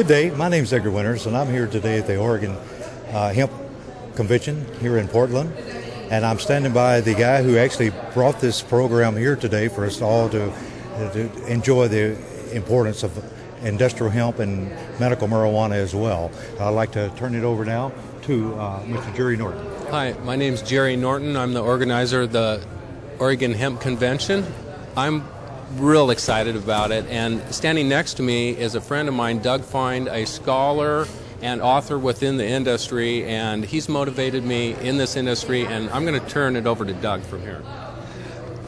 Good day. My name's Edgar Winters, and I'm here today at the Oregon Hemp Convention here in Portland. And I'm standing by the guy who actually brought this program here today for us all to enjoy the importance of industrial hemp and medical marijuana as well. I'd like to turn it over now to Mr. Jerry Norton. Hi, my name's Jerry Norton. I'm the organizer of the Oregon Hemp Convention. I'm real excited about it, and standing next to me is a friend of mine, Doug Find, a scholar and author within the industry, and he's motivated me in this industry, and I'm going to turn it over to Doug from here.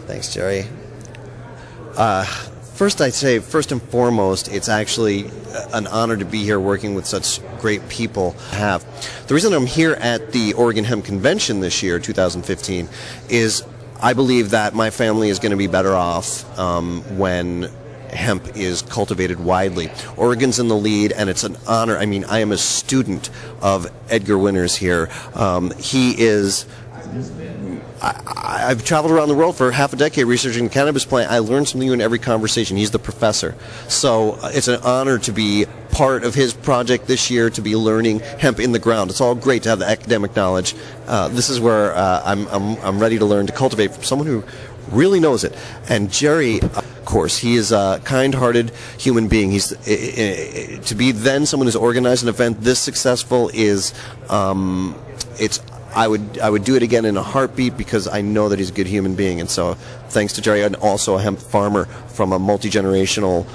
Thanks, Jerry. First, I'd say, first and foremost, it's actually an honor to be here working with such great people. The reason I'm here at the Oregon Hemp Convention this year, 2015, is I believe that my family is going to be better off when hemp is cultivated widely. Oregon's in the lead, and it's an honor. I mean, I am a student of Edgar Winters here. He is... I've traveled around the world for half a decade researching the cannabis plant. I learned something new in every conversation. He's the professor. So it's an honor to be part of his project this year, to be learning hemp in the ground. It's all great to have the academic knowledge. This is where I'm ready to learn to cultivate from someone who really knows it. And Jerry, of course, he is a kind-hearted human being. He's to be then someone who's organized an event this successful is I would do it again in a heartbeat, because I know that he's a good human being. And so thanks to Jerry, and also a hemp farmer from a multi-generational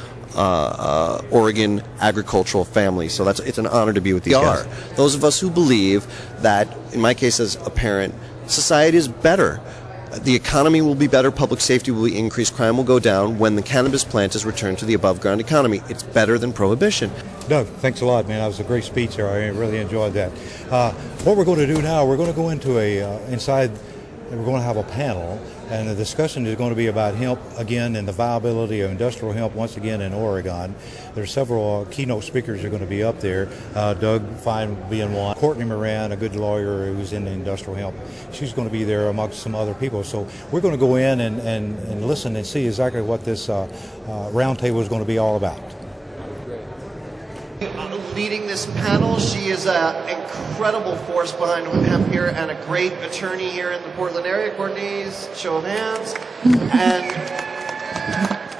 Oregon agricultural family. So it's an honor to be with these guys. Those of us who believe that, in my case as a parent, society is better. The economy will be better, public safety will be increased, crime will go down when the cannabis plant is returned to the above-ground economy. It's better than prohibition. Doug, thanks a lot, man. That was a great speech there. I really enjoyed that. What we're going to do now, we're going to go into inside, we're going to have a panel, and the discussion is going to be about hemp again and the viability of industrial hemp once again in Oregon. There's several keynote speakers that are going to be up there. Doug Fine being one. Courtney Moran, a good lawyer who's in the industrial hemp. She's going to be there amongst some other people. So we're going to go in and listen and see exactly what this roundtable is going to be all about. Leading this panel, she is an incredible force behind hemp here and a great attorney here in the Portland area. Courtney's show of hands. And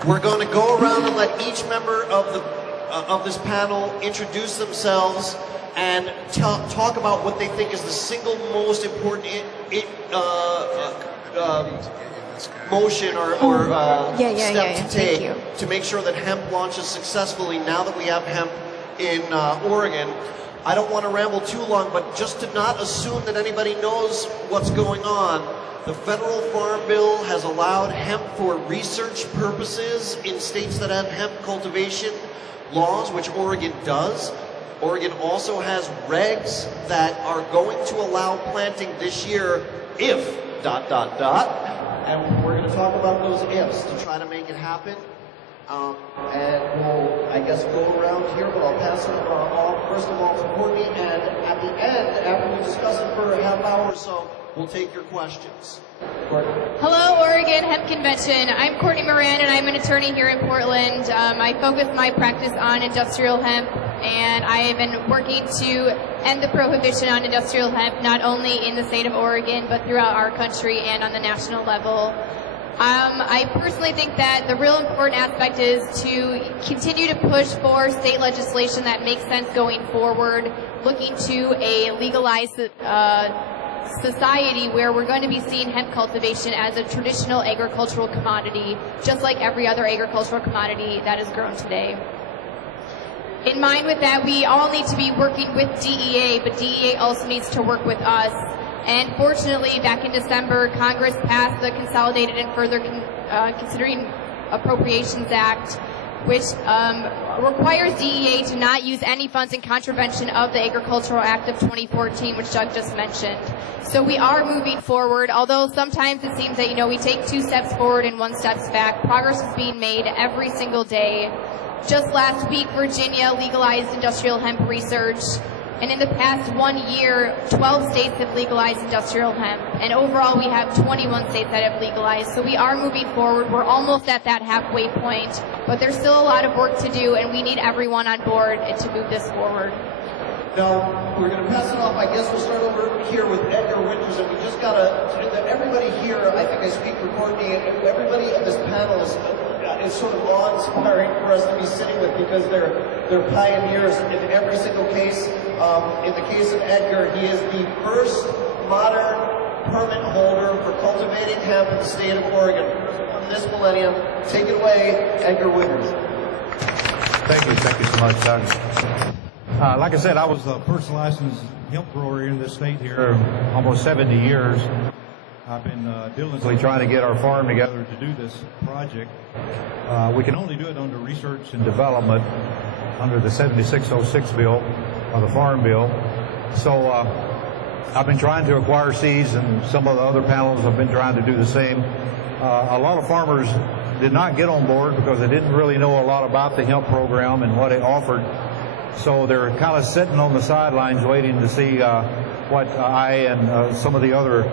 we're going to go around and let each member of this panel introduce themselves and talk about what they think is the single most important motion or step to take to make sure that hemp launches successfully now that we have hemp in Oregon. I don't want to ramble too long, but just to not assume that anybody knows what's going on, the federal farm bill has allowed hemp for research purposes in states that have hemp cultivation laws, which Oregon does. Oregon also has regs that are going to allow planting this year if ... And we're going to talk about those ifs to try to make it happen. And we'll, I guess, go around here, but I'll pass it on first of all to Courtney, and at the end, after we discuss it for a half hour or so, we'll take your questions. Courtney. Hello, Oregon Hemp Convention. I'm Courtney Moran, and I'm an attorney here in Portland. I focus my practice on industrial hemp, and I have been working to end the prohibition on industrial hemp, not only in the state of Oregon, but throughout our country and on the national level. I personally think that the real important aspect is to continue to push for state legislation that makes sense going forward, looking to a legalized society where we're going to be seeing hemp cultivation as a traditional agricultural commodity, just like every other agricultural commodity that is grown today. In mind with that, we all need to be working with DEA, but DEA also needs to work with us. And fortunately, back in December, Congress passed the Consolidated and Further Considering Appropriations Act, which requires DEA to not use any funds in contravention of the Agricultural Act of 2014, which Doug just mentioned. So we are moving forward, although sometimes it seems that, we take 2 steps forward and 1 step back. Progress is being made every single day. Just last week, Virginia legalized industrial hemp research. And in the past 1 year, 12 states have legalized industrial hemp. And overall, we have 21 states that have legalized. So we are moving forward. We're almost at that halfway point. But there's still a lot of work to do, and we need everyone on board to move this forward. Now, we're going to pass it off. I guess we'll start over here with Edgar Winters, and we just got to, everybody here, I think I speak for Courtney, and everybody on this panel is sort of awe-inspiring for us to be sitting with, because they're pioneers in every single case. In the case of Edgar, he is the first modern permit holder for cultivating hemp in the state of Oregon from this millennium. Take it away, Edgar Winters. Thank you so much, Doug. Like I said, I was the first licensed hemp grower in this state here almost 70 years. I've been diligently trying to get our farm together to do this project. We can only do it under research and development under the 7606 bill, or the Farm Bill. So I've been trying to acquire seeds, and some of the other panels have been trying to do the same. A lot of farmers did not get on board because they didn't really know a lot about the hemp program and what it offered. So they're kind of sitting on the sidelines waiting to see what I and some of the other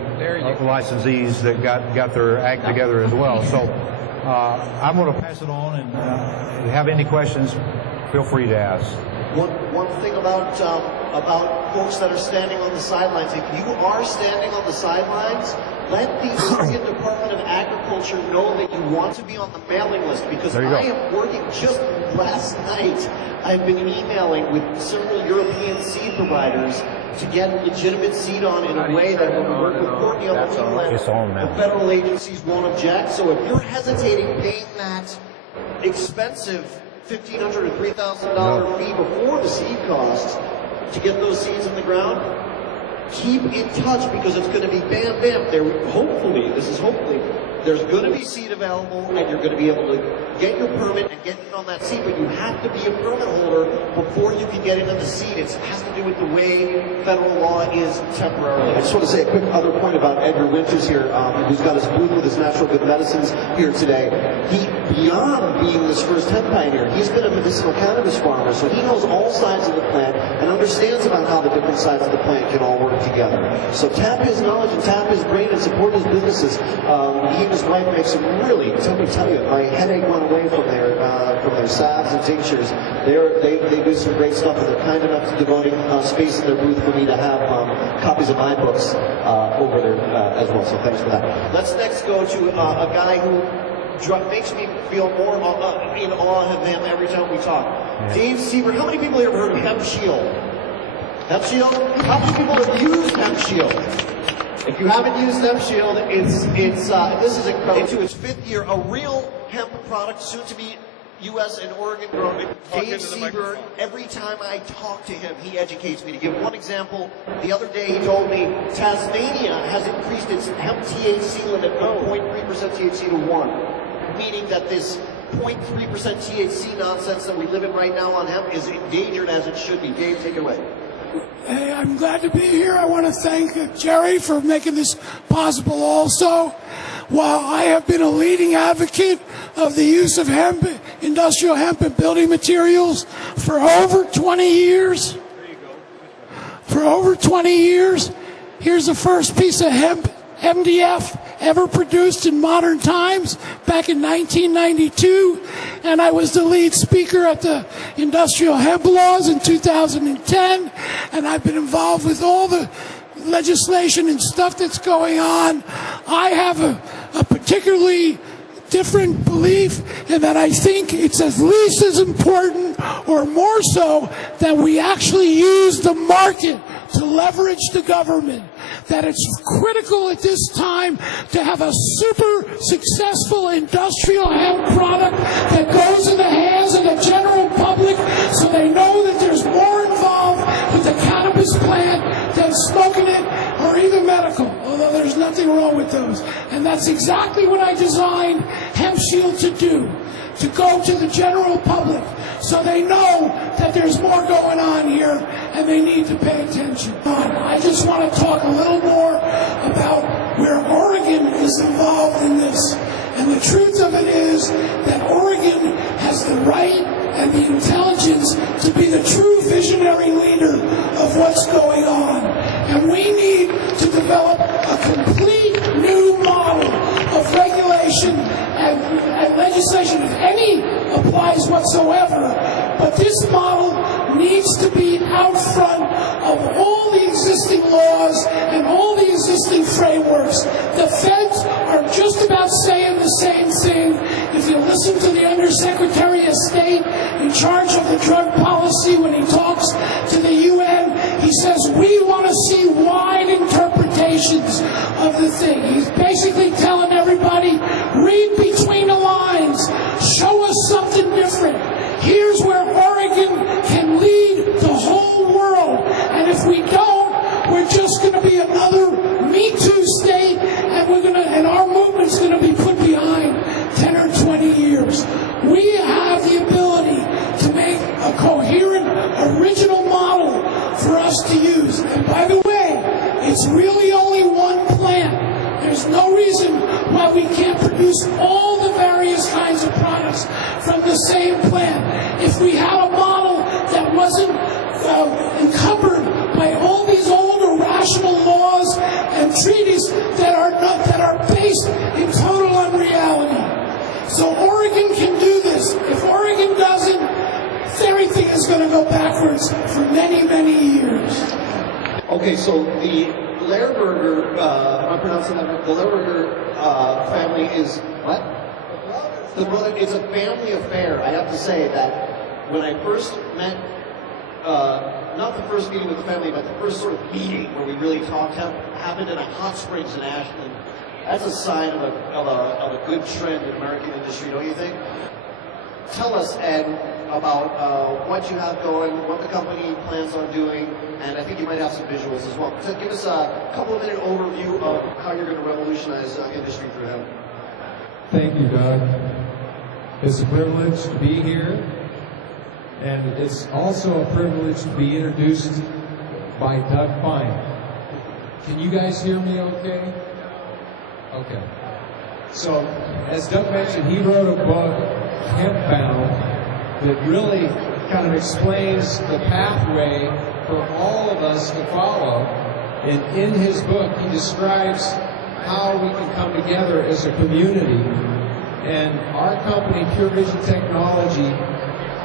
licensees that got their act together as well. So I'm going to pass it on, and if you have any questions, feel free to ask. One thing about folks that are standing on the sidelines, if you are standing on the sidelines, let the Oregon Department of Agriculture know that you want to be on the mailing list, because I am working. Just last night, I've been emailing with several European seed providers to get legitimate seed on in a way that when we work with Courtney on the mainland, the federal agencies won't object. So if you're hesitating paying that expensive $1,500 to $3,000 fee before the seed costs to get those seeds in the ground, keep in touch, because it's going to be bam, bam. Hopefully, there's going to be seed available, and you're going to be able to get your permit and get in on that seed, but you have to be a permit holder before you can get into the seed. It has to do with the way federal law is temporarily. I just want to say a quick other point about Edgar Winters here, who's got his booth with his natural good medicines here today. Beyond being this first hemp pioneer, he's been a medicinal cannabis farmer, so he knows all sides of the plant and understands about how the different sides of the plant can all work together. So tap his knowledge and tap his brain and support his businesses. He and his wife make some really, let me tell you, my headache went away from their salves and tinctures. They do some great stuff, and they're kind enough to devoting space in their booth for me to have copies of my books over there as well. So thanks for that. Let's next go to a guy who makes me feel more in awe of him every time we talk. Yeah. Dave Seber. How many people here have heard of Hemp Shield? Hemp Shield? How many people have used Hemp Shield? If you haven't used Hemp Shield, this is incredible. Into its 5th year, a real hemp product, soon to be U.S. and Oregon grown. Dave Seber, every time I talk to him, he educates me. To give one example, the other day he told me Tasmania has increased its hemp THC limit from 0.3% THC to 1, meaning that this 0.3% THC nonsense that we live in right now on hemp is endangered as it should be. Dave, take it away. Hey, I'm glad to be here. I want to thank Jerry for making this possible also. While I have been a leading advocate of the use of hemp, industrial hemp and building materials for over 20 years, here's the first piece of hemp MDF ever produced in modern times back in 1992, and I was the lead speaker at the Industrial Hemp Laws in 2010, and I've been involved with all the legislation and stuff that's going on. I have a particularly different belief in that I think it's at least as important or more so that we actually use the market to leverage the government. That it's critical at this time to have a super successful industrial hemp product that goes in the hands of the general public so they know that there's more involved with the cannabis plant than smoking it or even medical, although there's nothing wrong with those. And that's exactly what I designed Hemp Shield to do, to go to the general public so they know that there's more going on here and they need to pay attention. I just want to talk a little more about where Oregon is involved in this. And the truth of it is that Oregon has the right and the intelligence to be the true visionary leader of regulation and legislation, if any, applies whatsoever. But this model needs to be out front of all the existing laws and all the existing frameworks. The feds are just about saying the same thing. If you listen to the Undersecretary of State in charge of the drug policy when he talks to the UN, he says, we want to see wide interpretations of the thing. He's basically telling everybody, read between the lines, show us something different. Here's where Oregon can lead the whole world. And if we don't, we're just going to be another Me Too state, and our movement's going to be put behind 10 or 20 years. We have the ability to make a coherent, original model for us to use. And by the way, it's really only one plant. There's no reason why we can't produce all the various kinds of products from the same plant. If we had a model that wasn't encumbered by all these old irrational laws and treaties that are based in total unreality. So Oregon can do this. If Oregon doesn't, everything is going to go backwards for many, many years. Okay, so the Lehrberger, am I pronouncing that right? The Lehrberger family is what? The brother. It's a family affair. I have to say that when I first met, not the first meeting with the family, but the first sort of meeting where we really talked happened in a hot springs in Ashland. That's a sign of a good trend in American industry, don't you think? Tell us, Ed, about what you have going, what the company plans on doing, and I think you might have some visuals as well. So give us a couple-minute overview of how you're going to revolutionize industry through hemp. Thank you, Doug. It's a privilege to be here, and it's also a privilege to be introduced by Doug Fine. Can you guys hear me okay? Okay. So, as Doug mentioned, he wrote a book, Hempbound, that really kind of explains the pathway for all of us to follow. And in his book, he describes how we can come together as a community. And our company, PureVision Technology,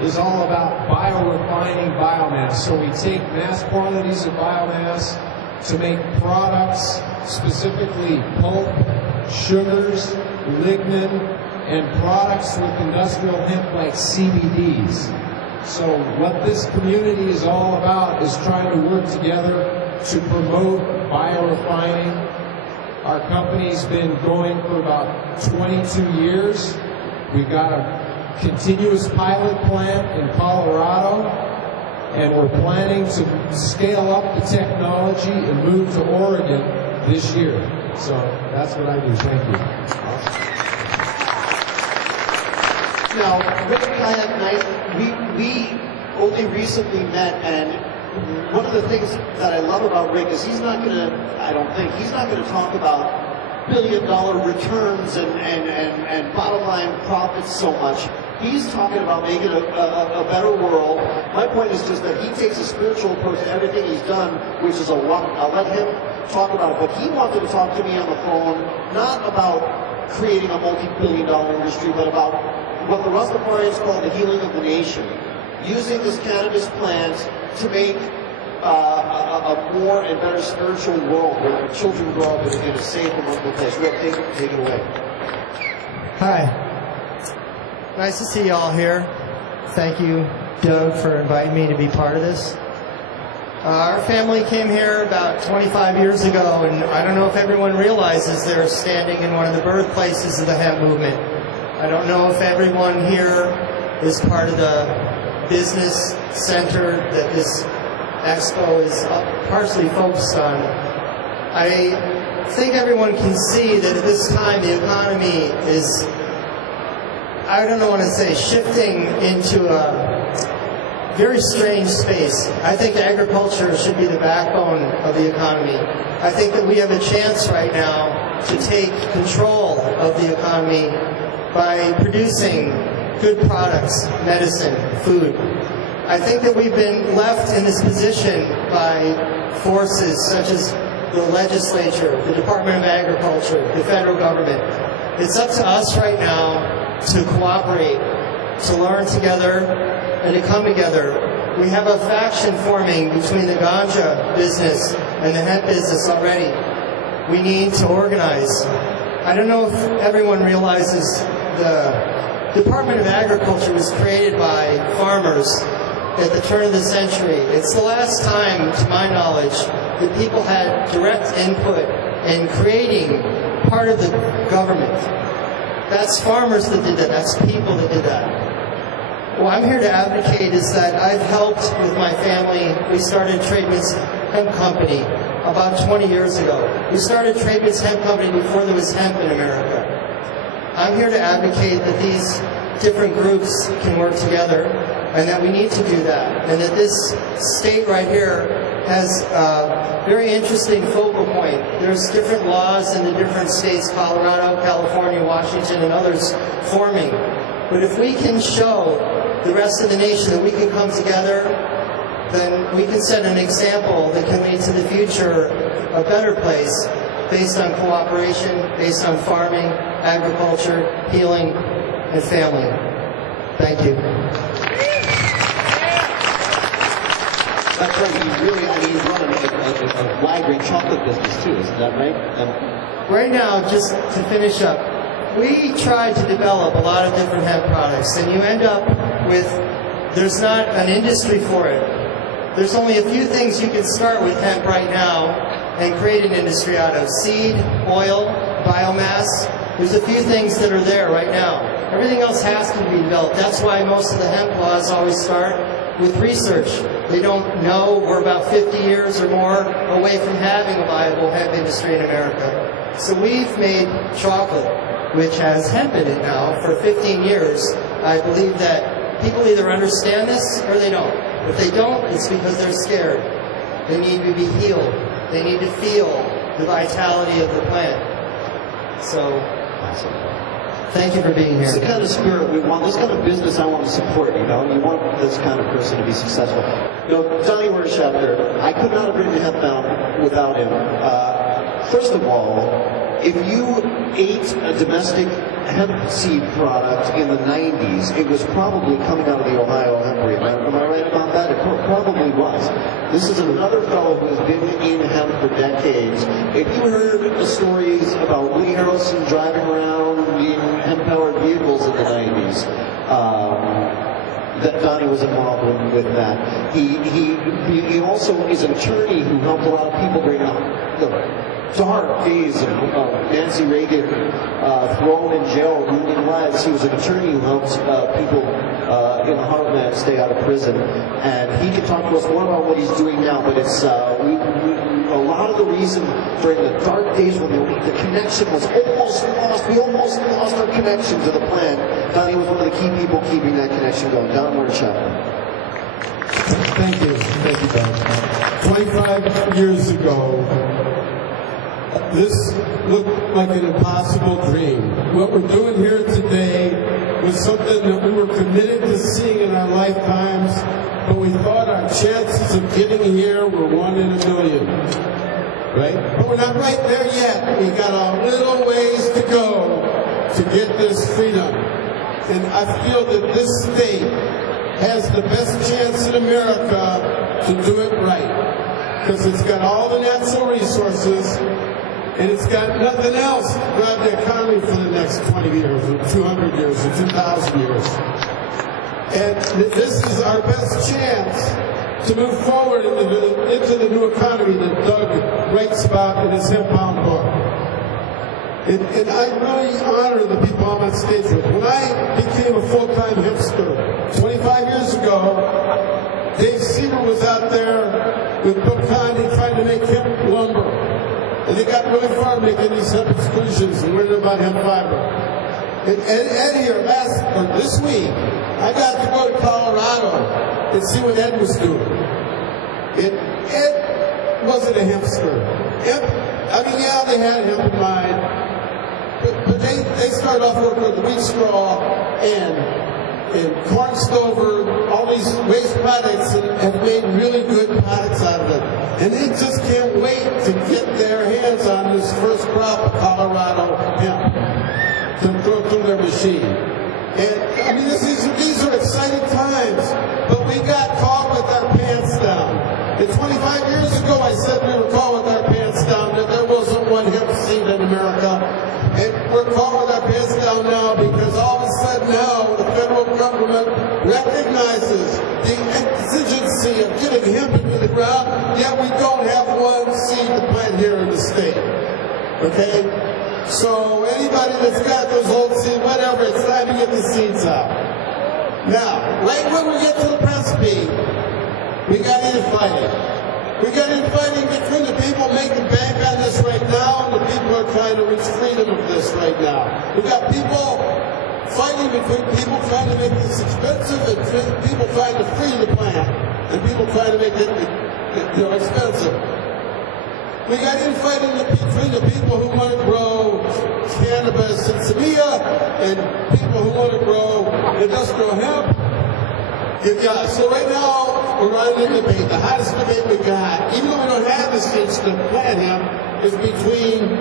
is all about biorefining biomass. So we take mass quantities of biomass to make products, specifically pulp, sugars, lignin, and products with industrial hemp like CBDs. So what this community is all about is trying to work together to promote biorefining. Our company's been going for about 22 years. We've got a continuous pilot plant in Colorado, and we're planning to scale up the technology and move to Oregon this year. So that's what I do. Thank you. Now, Rick Kiyak-Nighton, we only recently met, and one of the things that I love about Rick is he's not going to, he's not going to talk about billion-dollar returns and bottom-line profits so much. He's talking about making a better world. My point is just that he takes a spiritual approach to everything he's done, which is a lot. I'll let him talk about it, but he wanted to talk to me on the phone, not about creating a multi-billion-dollar industry, but about what the Rastafarians call the healing of the nation, using this cannabis plant to make a more and better spiritual world where children grow up in a safe and wonderful place. Rick, take it away. Hi. Nice to see you all here. Thank you, Doug, for inviting me to be part of this. Our family came here about 25 years ago, and I don't know if everyone realizes they're standing in one of the birthplaces of the hemp movement. I don't know if everyone here is part of the business center that this expo is partially focused on. I think everyone can see that at this time the economy is, I don't want to say shifting into a very strange space. I think agriculture should be the backbone of the economy. I think that we have a chance right now to take control of the economy by producing good products, medicine, food. I think that we've been left in this position by forces such as the legislature, the Department of Agriculture, the federal government, It's up to us right now to cooperate, to learn together, and to come together. We have a faction forming between the ganja business and the hemp business already. We need to organize. I don't know if everyone realizes the Department of Agriculture was created by farmers at the turn of the century. It's the last time, to my knowledge, that people had direct input in creating part of the government. That's farmers that did that. That's people that did that. What I'm here to advocate is that I've helped with my family. We started Tradewinds Hemp Company about 20 years ago. We started Tradewinds Hemp Company before there was hemp in America. I'm here to advocate that these different groups can work together and that we need to do that. And that this state right here has a very interesting focal point. There's different laws in the different states, Colorado, California, Washington, and others forming. But if we can show the rest of the nation that we can come together, then we can set an example that can lead to the future a better place based on cooperation, based on farming, agriculture, healing, and family. Thank you. That's right. He's really, he's running a flagrant chocolate business too, isn't that right? Right now, just to finish up, we tried to develop a lot of different hemp products, and you end up with, there's not an industry for it. There's only a few things you can start with hemp right now and create an industry out of: seed, oil, biomass. There's a few things that are there right now. Everything else has to be developed. That's why most of the hemp laws always start with research. They don't know we're about 50 years or more away from having a viable hemp industry in America. So we've made chocolate, which has hemp in it now for 15 years. I believe that people either understand this or they don't. If they don't, it's because they're scared. They need to be healed. They need to feel the vitality of the plant. So, thank you for being here. It's the kind of spirit we want. This kind of business I want to support, you know. You want this kind of person to be successful. You know, Donnie Wirtshafter, I could not have written Hemp down without him. First of all, if you ate a domestic hemp seed product in the 90s, it was probably coming out of the Ohio Hempery. Am I right about that? It probably was. This is another fellow who has been in hemp for decades. If you heard the stories about Woody Harrelson driving around in hemp-powered vehicles in the 90s, that Donnie was involved with that. He also is an attorney who helped a lot of people during the dark days of Nancy Reagan thrown in jail, ruining lives. He was an attorney who helped people in the heartland stay out of prison. And he can talk to us more about what he's doing now, but it's a lot of the reason during the dark days when the connection was almost lost, we almost lost our connection to the plant. Donnie was one of the key people keeping that connection going. Don Wirtshafter. Thank you, Don. 25 years ago, this looked like an impossible dream. What we're doing here today was something that we were committed to seeing in our lifetimes, but we thought our chances of getting here were 1 in a million. Right? But we're not right there yet. We got a little ways to go to get this freedom. And I feel that this state has the best chance in America to do it right. Because it's got all the natural resources, and it's got nothing else to drive the economy for the next 20 years, or 200 years, or 2,000 years. And this is our best chance to move forward into the new economy that Doug writes about in his Hemp-Bound book. And I really honor the people on that stage with. When I became a full-time hipster 25 years ago, Dave Seber was out there with Bill Conde trying to make hemp lumber. And they got really far making these hemp exclusions and learning about hemp fiber. And Ed here, this week, I got to go to Colorado and see what Ed was doing. And Ed wasn't a hempster. Yeah, they had hemp in mind, but they started off working with wheat straw and corn stover, all these waste products, and have made really good products out of it. And they just can't wait to get their hands on this first crop of Colorado hemp. run their machine. And I mean, these are exciting times, but we got caught with our pants down. And 25 years ago, I said we were caught with our pants down, that there wasn't one hemp seed in America. And we're caught with our pants down now because all of a sudden now the federal government recognizes the exigency of getting hemp into the ground, yet we don't have one seed to plant here in the state. Okay? So anybody that's got those old seeds, whatever, it's time to get the seeds out. Now, right when we get to the precipice, we got infighting. We got infighting between the people making bank on this right now and the people who are trying to reach freedom of this right now. We got people fighting between people trying to make this expensive and people trying to free the plant and people trying to make it expensive. We got infighting between the people who want to grow cannabis in Sevilla and people who want to grow industrial hemp. Yeah, so right now we're running a debate. The hottest debate we got, even though we don't have the states to plant hemp, is between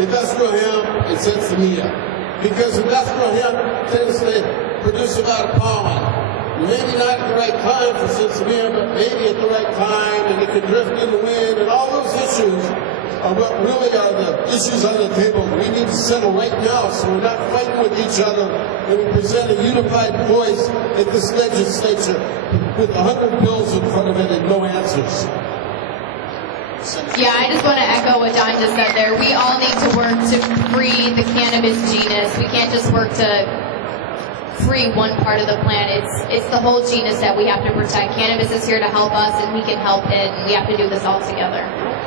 industrial hemp and sinsemilla. Because industrial hemp tends to produce a lot of pollen. Maybe not at the right time for sinsemilla, but maybe at the right time, and it can drift in the wind, and all those issues are what really are the issues on the table we need to settle right now, so we're not fighting with each other, and we present a unified voice at this legislature with 100 bills in front of it and no answers. Yeah, I just want to echo what Don just said there. We all need to work to free the cannabis genus. We can't just work to free one part of the plant. It's the whole genus that we have to protect. Cannabis is here to help us, and we can help it, and we have to do this all together.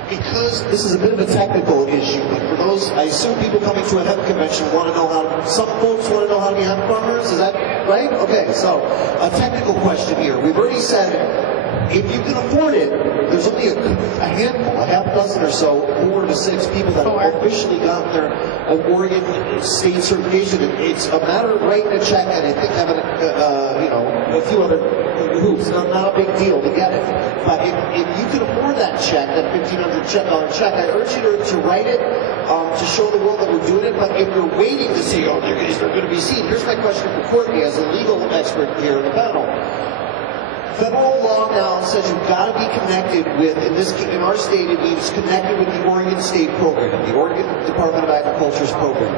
Because this is a bit of a technical issue, but for those, I assume people coming to a hemp convention want to know some folks want to know how to be hemp farmers, is that right? Okay, so a technical question here. We've already said, if you can afford it, there's only a handful, a half dozen or so, 4 to 6 people that have officially gotten their Oregon state certification. It's a matter of writing a check and I think having a few other hoops. Not a big deal to get it. But if you can afford that check, that $1,500 check, I urge you to write it to show the world that we're doing it. But if you're waiting to see, is there going to be seen? Here's my question for Courtney as a legal expert here in the panel. Federal law now says you've got to be connected with, in our state it means connected with the Oregon State Program, the Oregon Department of Agriculture's program.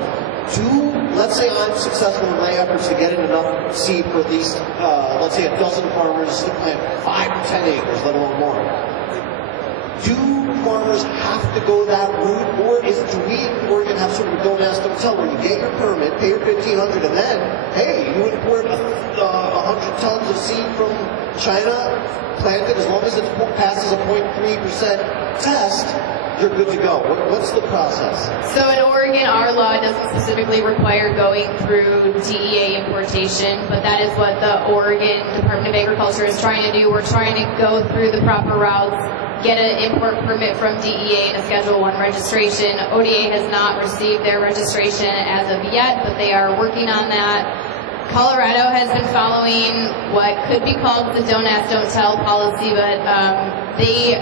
Let's say I'm successful in my efforts to get enough seed for at least, let's say a dozen farmers to plant 5 or 10 acres, let alone more. Do farmers have to go that route, or do we in Oregon have sort of a don't ask, don't tell, where you get your permit, pay your $1,500, and then, hey, you import 100 tons of seed from China, plant it, as long as it passes a 0.3% test, you're good to go. What's the process? So in Oregon, our law doesn't specifically require going through DEA importation, but that is what the Oregon Department of Agriculture is trying to do. We're trying to go through the proper routes, get an import permit from DEA and a Schedule I registration. ODA has not received their registration as of yet, but they are working on that. Colorado has been following what could be called the don't ask, don't tell policy, but they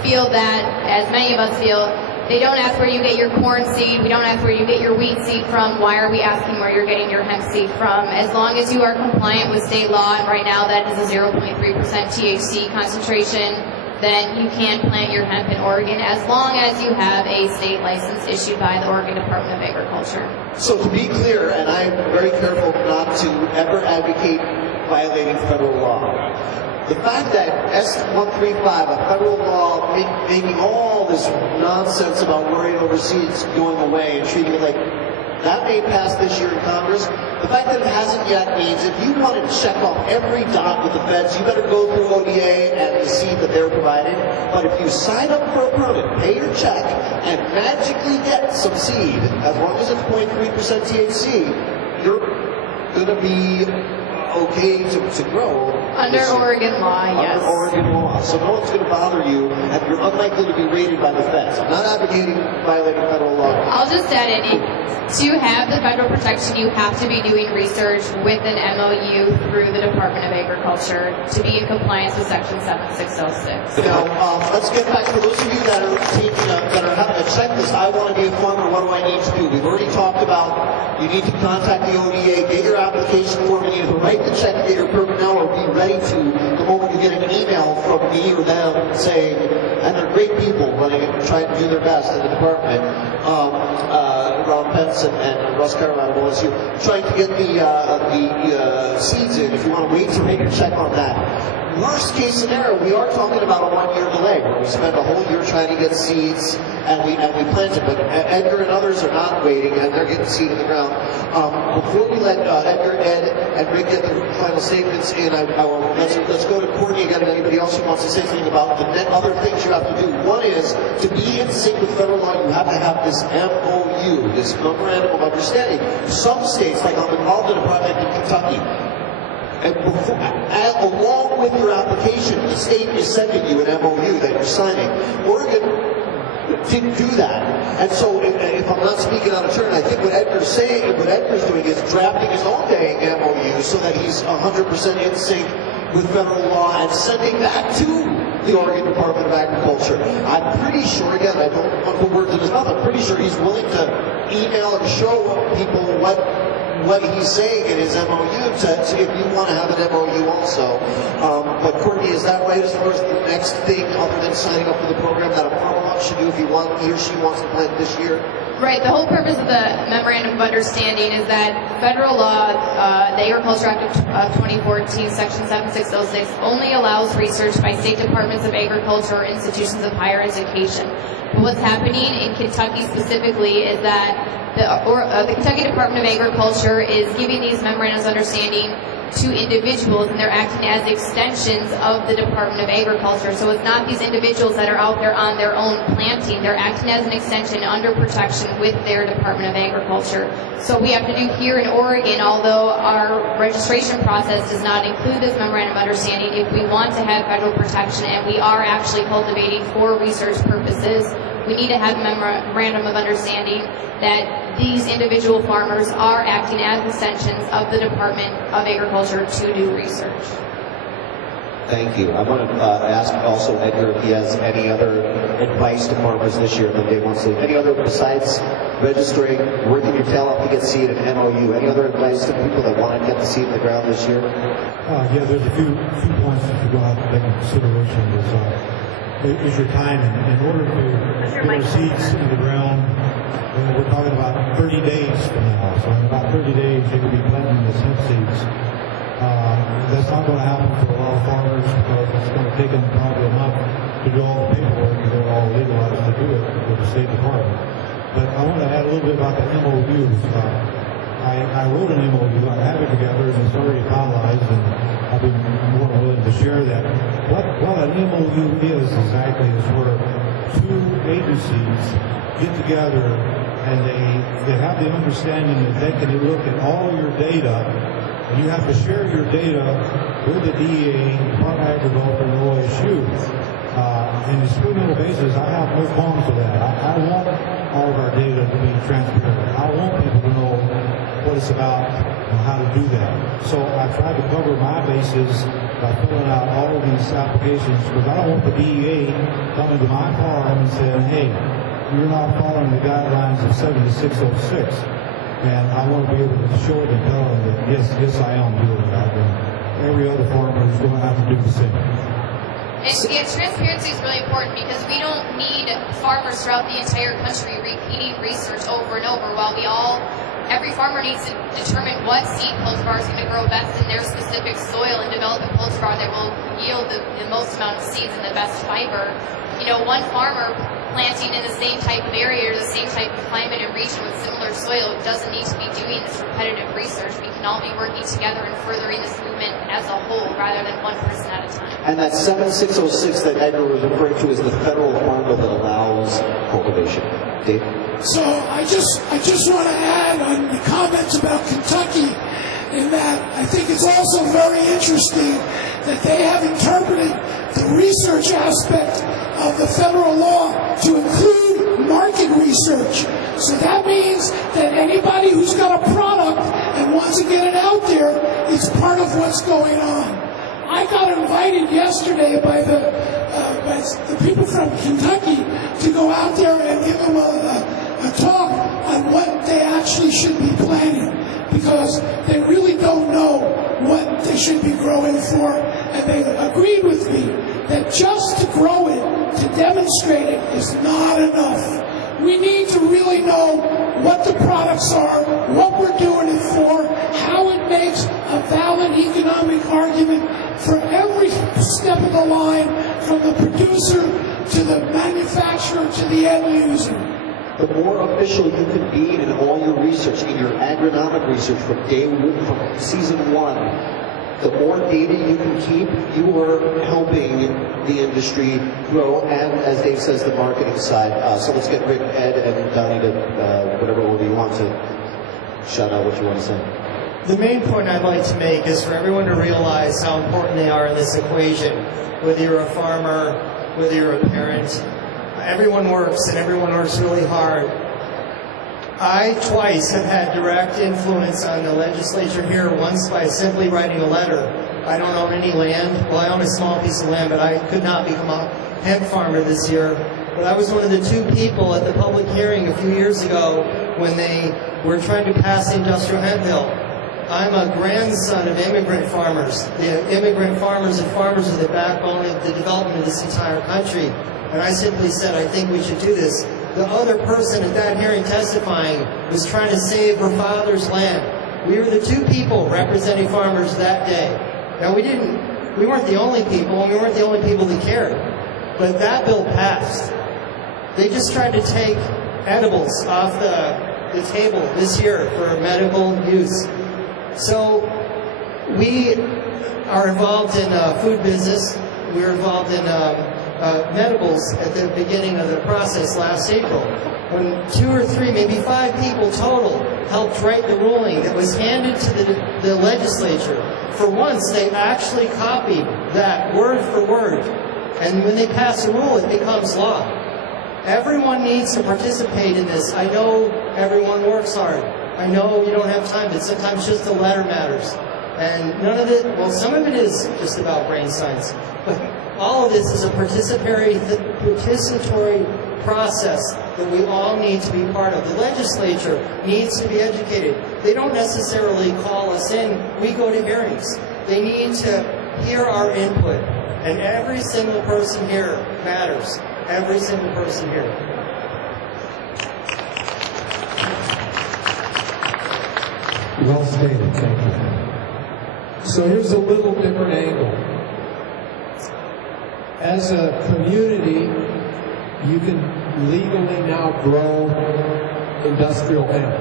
feel that, as many of us feel, they don't ask where you get your corn seed, we don't ask where you get your wheat seed from, why are we asking where you're getting your hemp seed from? As long as you are compliant with state law, and right now that is a 0.3% THC concentration, then you can plant your hemp in Oregon as long as you have a state license issued by the Oregon Department of Agriculture. So to be clear, and I'm very careful not to ever advocate violating federal law, the fact that S135, a federal law, making all this nonsense about worrying over seeds going away and treating it like that may pass this year in Congress. The fact that it hasn't yet means if you want to check off every dot with the feds, you better go through ODA and the seed that they're providing. But if you sign up for a permit, pay your check, and magically get some seed, as long as it's 0.3% THC, you're going to be okay to grow. Under Oregon law, yes. Under Oregon law. So no one's going to bother you, and you're unlikely to be raided by the feds. I'm not advocating violating federal law. I'll just add in, to have the federal protection, you have to be doing research with an MOU through the Department of Agriculture to be in compliance with Section 7606. Now, let's get back to those of you that are having a checklist. I want to be a farmer. What do I need to do? We've already talked about you need to contact the ODA, get your application form, you need to write the check to get your permit now, or be ready to the moment you get an email from me or them saying, and they're great people running it, trying to do their best in the department. Ron Pence and Russ Carolina of OSU, trying to get the seeds in. If you want to wait to make a check on that. Worst case scenario, we are talking about a 1-year delay where we spend a whole year trying to get seeds and we plant it. But Edgar and others are not waiting, and they're getting seed in the ground. Before we let Edgar, Ed, and Rick get their final statements in, let's go to Courtney again and anybody else who wants to say something about the other things you have to do. One is, to be in sync with federal law, you have to have this MOU, this Memorandum of Understanding. Some states, like I'm involved in a project in Kentucky, and along with your application, the state is sending you an MOU that you're signing. Oregon didn't do that. And so if I'm not speaking out of turn, I think what Edgar's doing is drafting his own dang MOU so that he's 100% in sync with federal law and sending that to the Oregon Department of Agriculture. I'm pretty sure, again, I don't want to put words in his mouth, I'm pretty sure he's willing to email and show people what he's saying in his MOU if you want to have an MOU also. But Courtney, is that right as far as the next thing other than signing up for the program that a farmer should do if he or she wants to plant this year? Right. The whole purpose of the Memorandum of Understanding is that federal law, the Agriculture Act of 2014, Section 7606, only allows research by state departments of agriculture or institutions of higher education. But what's happening in Kentucky specifically is that the Kentucky Department of Agriculture is giving these memorandums of understanding to individuals, and they're acting as extensions of the Department of Agriculture. So it's not these individuals that are out there on their own planting. They're acting as an extension under protection with their Department of Agriculture. So we have to do here in Oregon, although our registration process does not include this memorandum of understanding, if we want to have federal protection and we are actually cultivating for research purposes, we need to have a memorandum of understanding that these individual farmers are acting as extensions of the Department of Agriculture to do research. Thank you. I want to ask also Edgar if he has any other advice to farmers this year that they want to. Any other besides registering, working your tail off to get seed and MOU? Any other advice to people that want to get the seed in the ground this year? Yeah, there's a few points that you go out to take into consideration. Is your timing. In order to get our seeds in the ground, we're talking about 30 days from now. So in about 30 days, you could be planting the hemp seeds. That's not going to happen for a lot of farmers because it's going to take them probably a month to do all the paperwork because they're all legalized to do it with the State Department. But I want to add a little bit about the MOUs. I wrote an MOU. I have it together, and it's already finalized, and I'll be more than willing to share that. What an MOU is exactly is where two agencies get together and they have the understanding that they can look at all your data, and you have to share your data with the DEA, Department of Agriculture, and OSU. On an experimental basis, I have no qualms with that. I want all of our data to be transparent. I want people to know what it's about and how to do that. So I tried to cover my bases by filling out all of these applications because I don't want the DEA coming to my farm and saying, hey, you're not following the guidelines of 7606. And I want to be able to show it and tell them that, yes, I am doing that. And every other farmer is going to have to do the same. And transparency is really important because we don't need farmers throughout the entire country repeating research over and over while every farmer needs to determine what seed cultivar is going to grow best in their specific soil and develop a cultivar that will yield the most amount of seeds and the best fiber. You know, one farmer planting in the same type of area or the same type of climate and region with similar soil doesn't need to be doing this repetitive research. We can all be working together and furthering this movement as a whole rather than one person at a time. And that 7606 that Edgar was referring to is the federal farm bill that allows cultivation. Dave? So I just want to add on the comments about Kentucky. In and that I think it's also very interesting that they have interpreted the research aspect of the federal law to include market research. So that means that anybody who's got a product and wants to get it out there, it's part of what's going on. I got invited yesterday by the people from Kentucky to go out there and give them a talk on what they actually should be planting, because they really don't know what they should be growing for, and they agreed with me that just to grow it, to demonstrate it, is not enough. We need to really know what the products are, what we're doing it for, how it makes a valid economic argument for every step of the line, from the producer to the manufacturer to the end user. The more official you can be in all your research, in your agronomic research from season one, the more data you can keep, you are helping the industry grow, and as Dave says, the marketing side. So let's get Rick, Ed, and Donnie to whatever order you want to shout out what you want to say. The main point I'd like to make is for everyone to realize how important they are in this equation. Whether you're a farmer, whether you're a parent, everyone works, and everyone works really hard. I twice have had direct influence on the legislature here, once by simply writing a letter. I don't own any land. Well, I own a small piece of land, but I could not become a hemp farmer this year. But I was one of the 2 people at the public hearing a few years ago when they were trying to pass the industrial hemp bill. I'm a grandson of immigrant farmers. The immigrant farmers and farmers are the backbone of the development of this entire country. And I simply said, I think we should do this. The other person at that hearing testifying was trying to save her father's land. We were the 2 people representing farmers that day. Now we weren't the only people, and we weren't the only people that cared. But that bill passed. They just tried to take edibles off the table this year for medical use. So we are involved in food business. We were involved in medibles at the beginning of the process last April, when 2 or 3, maybe 5 people total helped write the ruling that was handed to the legislature. For once, they actually copied that word for word, and when they pass a rule, it becomes law. Everyone needs to participate in this. I know everyone works hard. I know you don't have time, but sometimes just the letter matters. And none of it, well, some of it is just about brain science, but all of this is a participatory process that we all need to be part of. The legislature needs to be educated. They don't necessarily call us in. We go to hearings. They need to hear our input. And every single person here matters. Every single person here. Well stated, thank you. So here's a little different angle. As a community, you can legally now grow industrial hemp.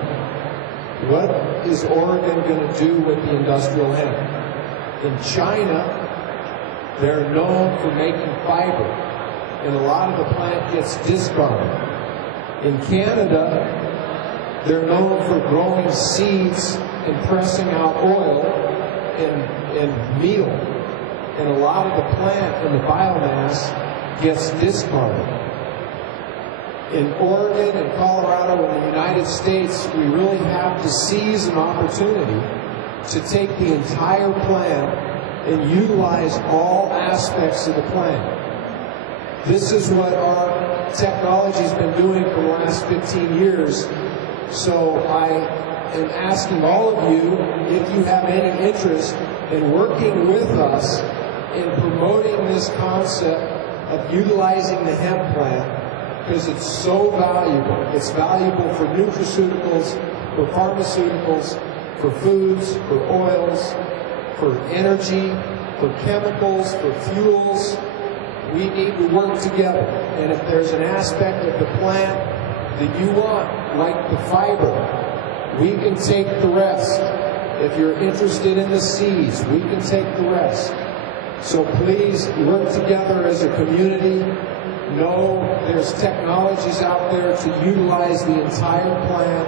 What is Oregon going to do with the industrial hemp? In China, they're known for making fiber, and a lot of the plant gets discarded. In Canada, they're known for growing seeds and pressing out oil and meal. And a lot of the plant and the biomass gets discarded. In Oregon and Colorado and the United States, we really have to seize an opportunity to take the entire plant and utilize all aspects of the plant. This is what our technology's been doing for the last 15 years. So I am asking all of you if you have any interest in working with us in promoting this concept of utilizing the hemp plant, because it's so valuable. It's valuable for nutraceuticals, for pharmaceuticals, for foods, for oils, for energy, for chemicals, for fuels. We need to work together. And if there's an aspect of the plant that you want, like the fiber, we can take the rest. If you're interested in the seeds, we can take the rest. So please work together as a community. Know there's technologies out there to utilize the entire plant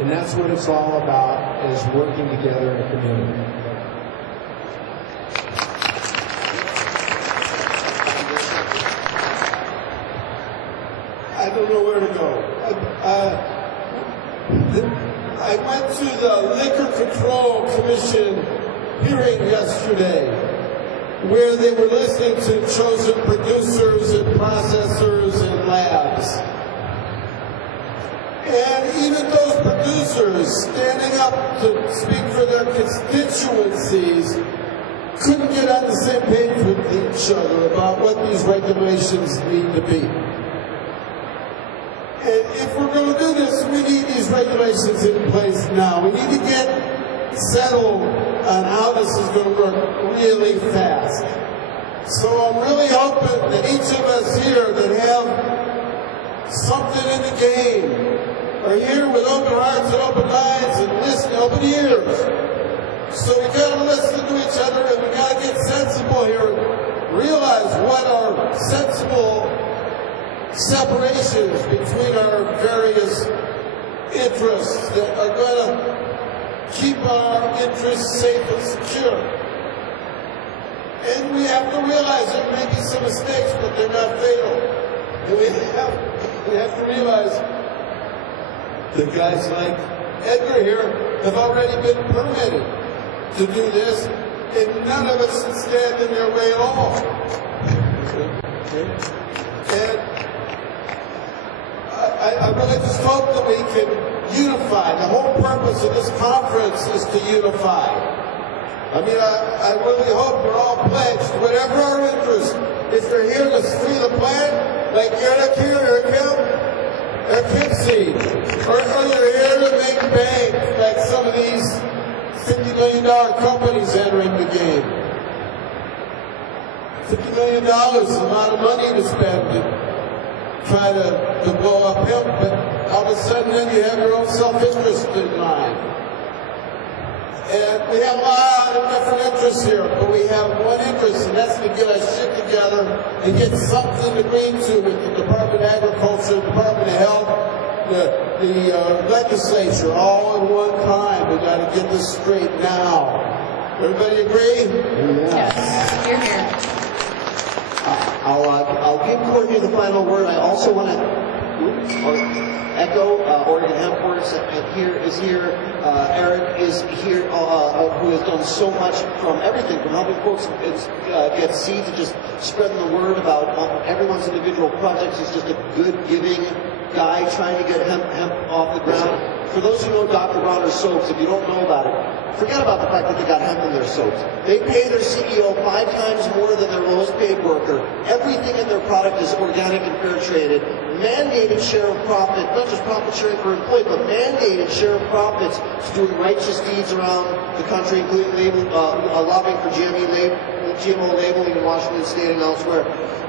And that's what it's all about, is working together in a community. I don't know where to go. I went to the Liquor Control Commission hearing yesterday, where they were listening to chosen producers and processors and labs. And even those producers standing up to speak for their constituencies couldn't get on the same page with each other about what these regulations need to be. And if we're going to do this, we need these regulations in place now. We need to get settled on how this is going to work really fast. So I'm really hoping that each of us here that have something in the game are here with open hearts and open minds and listening, open ears. So we got to listen to each other, and we got to get sensible here. Realize what our sensible separations between our various interests that are going to keep our interests safe and secure. And we have to realize there may be some mistakes, but they're not fatal. And we have to realize that guys like Edgar here have already been permitted to do this, and none of us should stand in their way at all. And I really just hope that we can unify. The whole purpose of this conference is to unify. I mean, I really hope we're all pledged, whatever our interest. If they're here to free the planet, like Eric here, Eric Hemp, or they're here to make bank, like some of these $50 million companies entering the game. $50 million is a lot of money to spend to try to blow up hemp, but all of a sudden then you have your own self-interest in mind. And we have a lot of different interests here, but we have one interest, and that's to get our shit together and get something agreed to with the Department of Agriculture, the Department of Health, the legislature, all in one time. We got to get this straight now. Everybody agree? Yes, you're here. I'll give Courtney the final word. I also want to echo Oregon Hemp Works is here. Eric is here, who has done so much from everything, from helping folks get seed to just spreading the word about everyone's individual projects. He's just a good giving guy trying to get hemp off the ground. For those who know Dr. Bronner's soaps, if you don't know about it, forget about the fact that they got hemp in their soaps. They pay their CEO 5 times more than their lowest paid worker. Everything in their product is organic and fair traded. Mandated share of profit, not just profit sharing for employees, but mandated share of profits to doing righteous deeds around the country, including lobbying for GMO labeling in Washington State and elsewhere.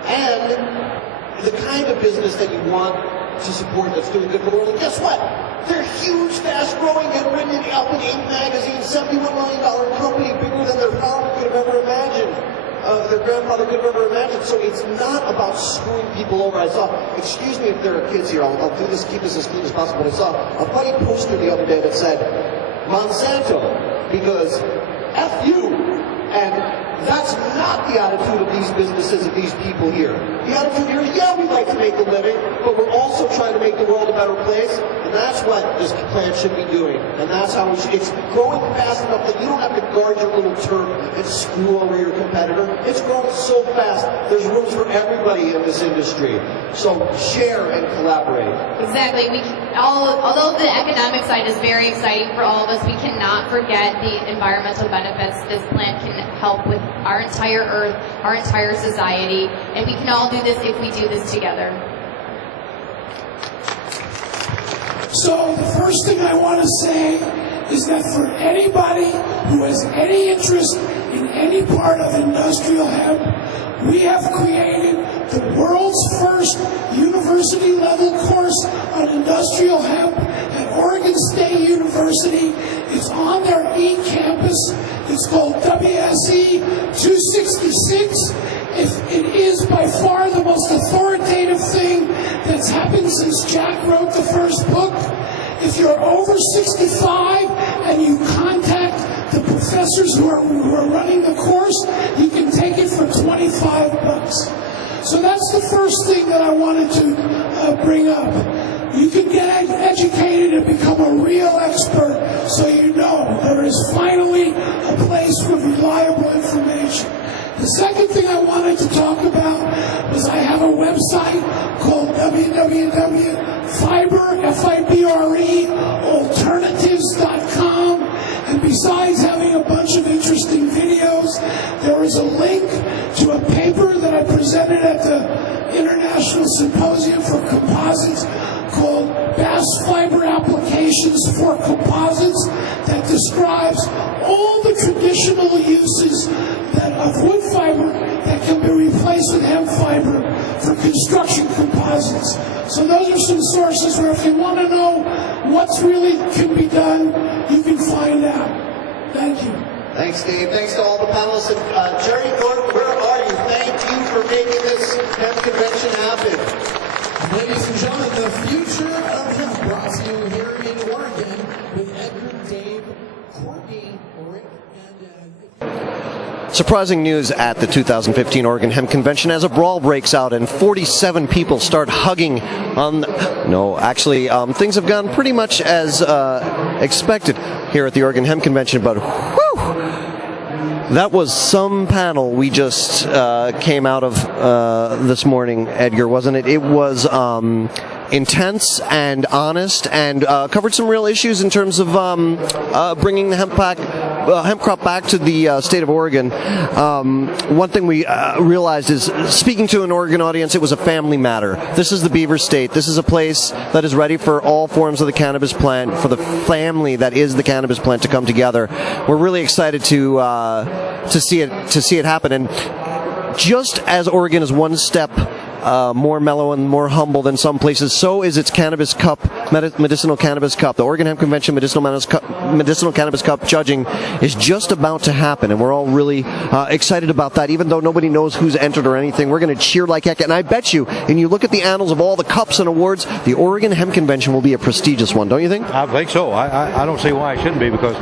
And the kind of business that you want to support that's doing good for the world. And guess what? They're huge, fast-growing, and written up in Inc. magazine, $71 million company, bigger than their founder could have ever imagined, their grandfather could have ever imagined. So it's not about screwing people over. I saw, excuse me if there are kids here, I'll do this, keep this as clean as possible. I saw a funny poster the other day that said, Monsanto, because F you. And that's not the attitude of these businesses and these people here. The attitude here is, yeah, we like to make a living, but we're also trying to make the world a better place, and that's what this plant should be doing. And that's how it's growing fast enough that you don't have to guard your little turf and screw over your competitor. It's growing so fast, there's rooms for everybody in this industry. So share and collaborate. Exactly. Although the economic side is very exciting for all of us, we cannot forget the environmental benefits this plant can help with our entire earth, our entire society, and we can all do this if we do this together. So the first thing I want to say is that for anybody who has any interest in any part of industrial hemp, we have created the world's first university-level course on industrial hemp at Oregon State University. It's on their e-campus. It's called WSE 266. It is by far the most authoritative thing that's happened since Jack wrote the first book. If you're over 65 and you contact the professors who are running the course, you can take it for $25. So that's the first thing that I wanted to bring up. You can get educated and become a real expert, so you know there is finally a place with reliable information. The second thing I wanted to talk about was I have a website called alternatives.com, and besides having a bunch of interesting videos, there is a link to a paper that I presented at the International Symposium for Composites called Bass Fiber Applications for Composites that describes all the traditional uses of wood fiber that can be replaced with hemp fiber for construction composites. So those are some sources where if you want to know what's really can be done, you can find out. Thank you. Thanks, Dave. Thanks to all the panelists. And Jerry Norton, where are you? Thank you for making this hemp convention happen. Ladies and gentlemen, the future of hemp brought to you here in Oregon with Edgar, Dave, Courtney, Rick, and Surprising news at the 2015 Oregon Hemp Convention as a brawl breaks out and 47 people start hugging on... No, actually, things have gone pretty much as expected here at the Oregon Hemp Convention, but whew! That was some panel we just came out of this morning, Edgar, wasn't it? It was intense and honest and covered some real issues in terms of bringing the hemp crop back to the state of Oregon. One thing we realized is, speaking to an Oregon audience, it was a family matter. This is the Beaver State. This is a place that is ready for all forms of the cannabis plant, for the family that is the cannabis plant to come together. We're really excited to see it happen. And just as Oregon is one step more mellow and more humble than some places, so is its cannabis cup, medicinal cannabis cup. The Oregon Hemp Convention medicinal cannabis cup judging is just about to happen, and we're all really excited about that. Even though nobody knows who's entered or anything, we're going to cheer like heck. And I bet you, and you look at the annals of all the cups and awards, the Oregon Hemp Convention will be a prestigious one, don't you think? I think so. I don't see why it shouldn't be, because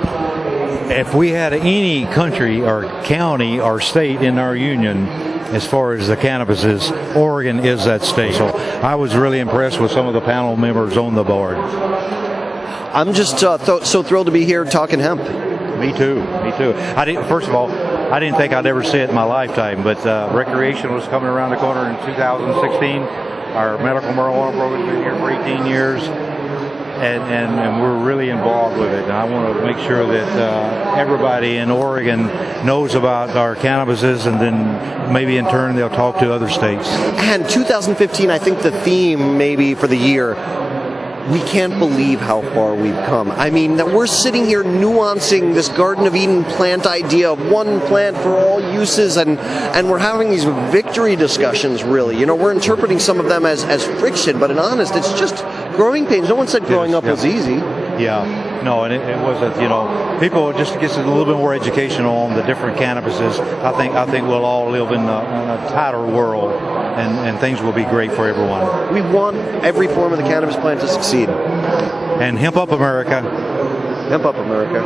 if we had any country or county or state in our union as far as the cannabis is, Oregon is that state. So I was really impressed with some of the panel members on the board. I'm just so thrilled to be here talking hemp. Me too. First of all, I didn't think I'd ever see it in my lifetime, but recreation was coming around the corner in 2016. Our medical marijuana program has been here for 18 years. And we're really involved with it. And I want to make sure that everybody in Oregon knows about our cannabises, and then maybe in turn they'll talk to other states. And 2015, I think the theme maybe for the year, we can't believe how far we've come. I mean, that we're sitting here nuancing this Garden of Eden plant idea of one plant for all uses, and we're having these victory discussions, really. You know, we're interpreting some of them as friction, but in honest, it's just growing pains. No one said growing up was easy. Yeah, no, and it wasn't. You know, people just get a little bit more education on the different cannabises. I think we'll all live in a tighter world, and things will be great for everyone. We want every form of the cannabis plant to succeed. And hemp up, America. Hemp up, America.